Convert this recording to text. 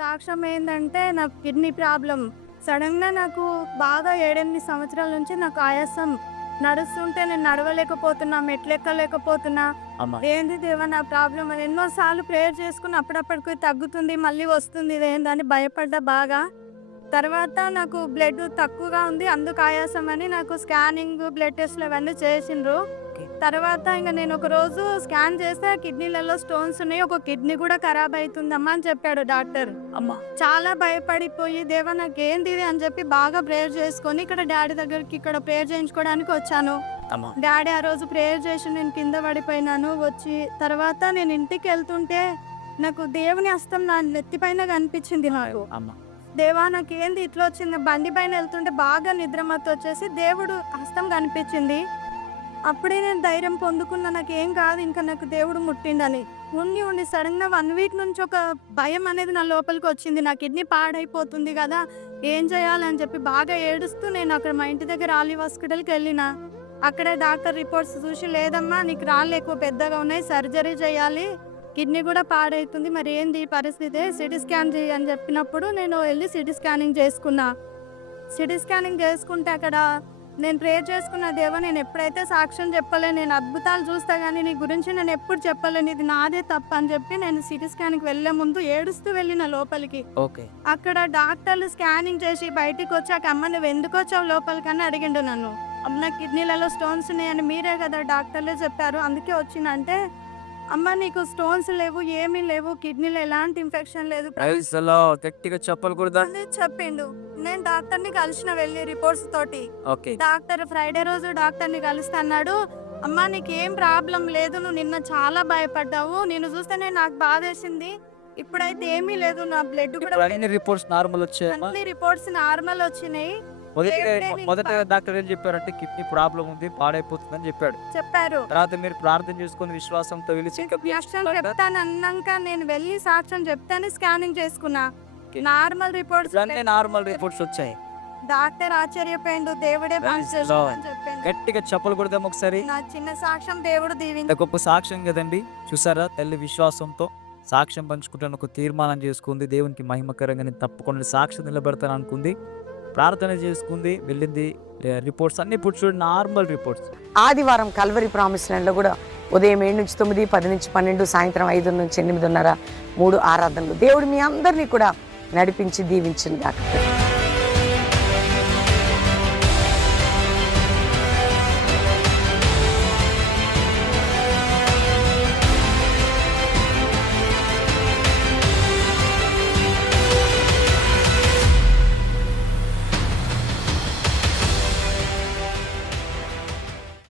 సాక్ష్యం ఏందంటే నాకు కిడ్నీ ప్రాబ్లం. సడన్‌గా నాకు బాగా 7, 8 సంవత్సరాల నుంచి నాకు ఆయాసం. నడుస్తుంటే నేను నడవలేకపోతున్నా, మెట్లెక్కలేకపోతున్నా. అమ్మ. ఏంది దేవా నా ప్రాబ్లమ్ అని ఎన్నో సార్లు ప్రేయర్ చేసుకుని అప్పుడప్పటికి తగ్గుతుంది, మళ్ళీ వస్తుంది ఇదేందని భయపడ్డా బాగా. తర్వాత నాకు బ్లడ్ తక్కువగా ఉంది. అందుకు ఆయాసం అని నాకు స్కానింగ్, బ్లడ్ టెస్ట్‌లు అవన్నీ చేసిండ్రు. ఓకే. తర్వాత ఇంక నేను ఒకరోజు స్కాన్ చేస్తే కిడ్నీలలో స్టోన్స్ ఉన్నాయి. ఒక కిడ్నీ కూడా ఖరాబ్ అయితుందమ్మా అని చెప్పాడు డాక్టర్. అమ్మ. చాలా భయపడిపోయి దేవా నాకేంది ఇది అని చెప్పి బాగా ప్రేయర్ చేసుకొని ఇక్కడ డాడీ దగ్గరికి ఇక్కడ ప్రేయర్ చేయించుకోవడానికి వచ్చాను. అమ్మ. డాడీ ఆ రోజు ప్రేయర్ చేసి నేను కింద పడిపోయినాను. వచ్చి తర్వాత నేను ఇంటికి వెళ్తుంటే నాకు దేవుని హస్తం నా నెత్తిపైన కనిపించింది నాకు. అమ్మ. దేవా నాకేంది ఇట్లా వచ్చింది, బండి పైన వెళ్తుంటే బాగా నిద్రమత్తు వచ్చేసి దేవుడు హస్తం కనిపించింది. అప్పుడే నేను ధైర్యం పొందుకున్నా నాకేం కాదు ఇంకా నాకు దేవుడు ముట్టిండని. ఉండి సడన్గా 1 వీక్ నుంచి ఒక భయం అనేది నా లోపలికి వచ్చింది. నా కిడ్నీ పాడైపోతుంది కదా, ఏం చేయాలని చెప్పి బాగా ఏడుస్తూ నేను అక్కడ మా ఇంటి దగ్గర ఆలివ్ హాస్పిటల్కి వెళ్ళిన. అక్కడే డాక్టర్ రిపోర్ట్స్ చూసి లేదమ్మా నీకు రాళ్ళు ఎక్కువ పెద్దగా ఉన్నాయి, సర్జరీ చేయాలి, కిడ్నీ కూడా పాడవుతుంది, మరి ఏంది ఈ పరిస్థితి, సిటీ స్కాన్ చేయి అని చెప్పినప్పుడు నేను వెళ్ళి సిటీ స్కానింగ్ చేసుకున్నా. సిటీ స్కానింగ్ చేసుకుంటే అక్కడ నేను ప్రేయర్ చేసుకున్న దేవా నేను ఎప్పుడైతే సాక్ష్యం చెప్పలే, నేను అద్భుతాలు చూస్తా కానీ నీ గురించి నేను ఎప్పుడు చెప్పలేను, ఇది నాదే తప్పు అని చెప్పి నేను సిటీ స్కాన్కి వెళ్ళే ముందు ఏడుస్తూ వెళ్ళిన లోపలికి. ఓకే. అక్కడ డాక్టర్లు స్కానింగ్ చేసి బయటికి వచ్చాక అమ్మ నువ్వు ఎందుకు వచ్చావు లోపలికి అని అడిగిండు నన్ను. అమ్మ నా కిడ్నీలలో స్టోన్స్ ఉన్నాయని మీరే కదా డాక్టర్లే చెప్పారు అందుకే వచ్చిందంటే, అమ్మ నీకు స్టోన్స్ లేవు, ఏమీ లేవు, కిడ్నీలో ఎలాంటి ఇన్ఫెక్షన్ లేదు ప్రైజ్ ది లార్డ్. గట్టిగా చెప్పకూడదా? అని చెప్పిండు. నేను డాక్టర్ని కలిసిన వెళ్ళి రిపోర్ట్స్ తోటి. ఓకే. డాక్టర్ ఫ్రైడే రోజు డాక్టర్ని కలిస్తే అన్నాడు, అమ్మ నీకు ఏం ప్రాబ్లం లేదు, నువ్వు నిన్న చాలా భయపడ్డావు, నేను చూస్తేనే నాకు బాధేసింది, ఇప్పుడైతే ఏమీ లేదు, నా బ్లడ్ కూడా ఇప్పుడు అన్ని రిపోర్ట్స్ నార్మల్ వచ్చాయమ్మా? అన్ని రిపోర్ట్స్ నార్మల్ వచ్చినాయి. మొదట డాక్టర్ ఏం చెప్పారంటే కిడ్నీ ప్రాబ్లం ఉంది, పాడైపోతుందని చెప్పాడు. చెప్పారు. తర్వాత మీరు ప్రార్థన చేసుకొని విశ్వాసంతో వెళ్ళి చెకప్ సాక్ష్యం చెప్తాను అన్నాక నేను వెళ్ళి సాక్ష్యం చెప్తాను స్కానింగ్ చేసుకున్నా. నార్మల్ రిపోర్ట్స్ అన్ని నార్మల్ రిపోర్ట్స్ వచ్చాయి. డాక్టర్ ఆశ్చర్యపోయిండు, దేవుడే Praise the Lord. గట్టిగా చెప్పలు కొడదాం ఒకసారి. నా చిన్న సాక్ష్యం దేవుడు ఇంత దీవించి గొప్ప సాక్ష్యం కదండి. చూసారా, తల్లి విశ్వాసంతో సాక్ష్యం పంచుకుంటాను ఒక తీర్మానం చేసుకుంది. దేవునికి మహిమకరంగా నేను తప్పకుండా సాక్ష్యం నిలబెడతాను అనుకుంది, ప్రార్థన చేసుకుంది, వెళ్ళింది. రిపోర్ట్స్ అన్ని ఇప్పుడు చూడండి నార్మల్ రిపోర్ట్స్. ఆదివారం కల్వరి ప్రామిస్ ల్యాండ్లో కూడా ఉదయం 7 నుంచి 9, 10 నుంచి 12, సాయంత్రం 5 నుంచి 8:30 3 ఆరాధనలు. దేవుడు మీ అందరినీ కూడా నడిపించి దీవించింది కాక.